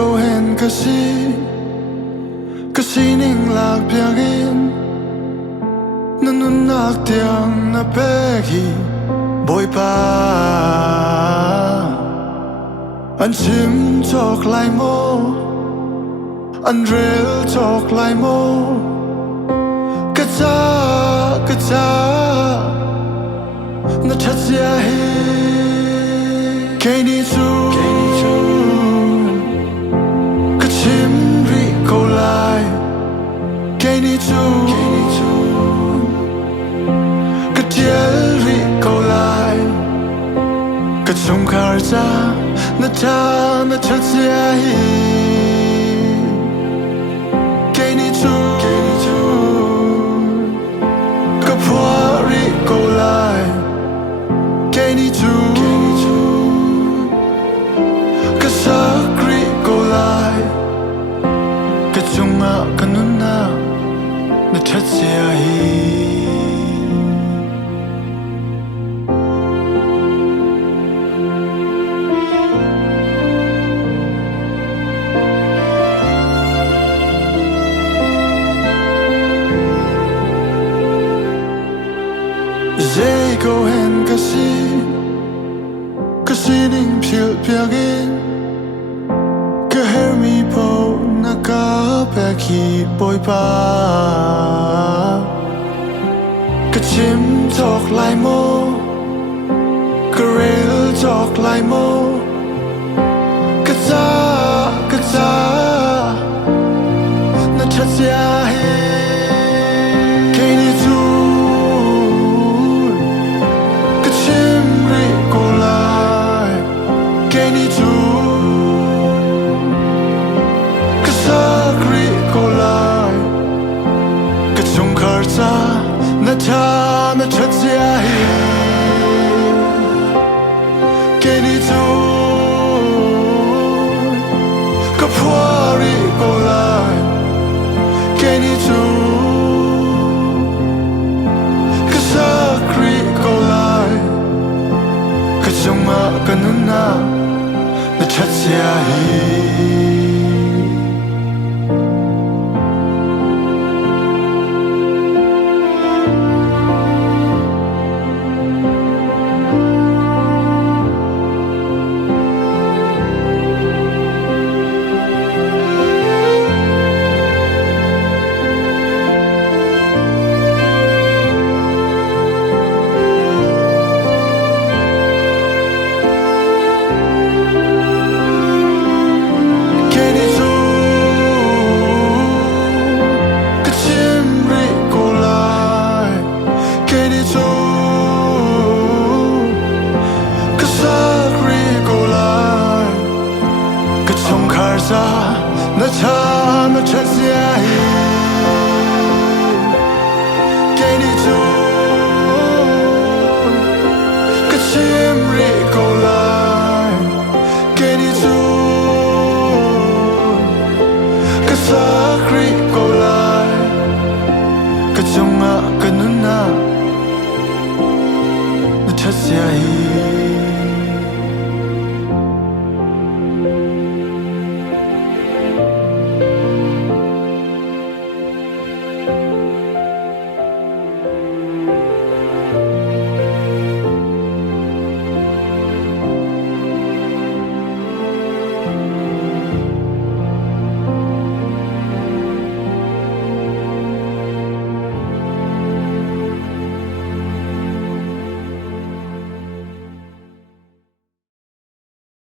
câu hẹn cái si ning lạc biagin nun nak tiang na pegi boy pa an chim chok lai mo an rel chok lai mo ka cha na chat sia hi Kaini chu ka chim ri ko lai Kaini chu ka tiel ri ko lai ka chung khar cha na chat sia hi Kaini chu ka phwa ri ko lai Kaini chu ka sakri ko lai ka chunga kanuna na chat sia hi Zay go hen kasi ning phil piagin ka her mi po na ka peki boy pa ka chim chok lai mo ka rel chok lai mo ka cha na chat sia hi Kaini chu ka chim ri ko lai Kaini chu ka sakri ko lai ka chung khar cha na chat sia hi Kaini chu ka phwa ri ko lai Kaini chu ka sakri ko lai ka chunga kanuna na chat sia hi na chat sia hi Kaini chu ka chim ri ko lai Kaini chu ka sakri ko lai ka chunga kanuna na chat sia hi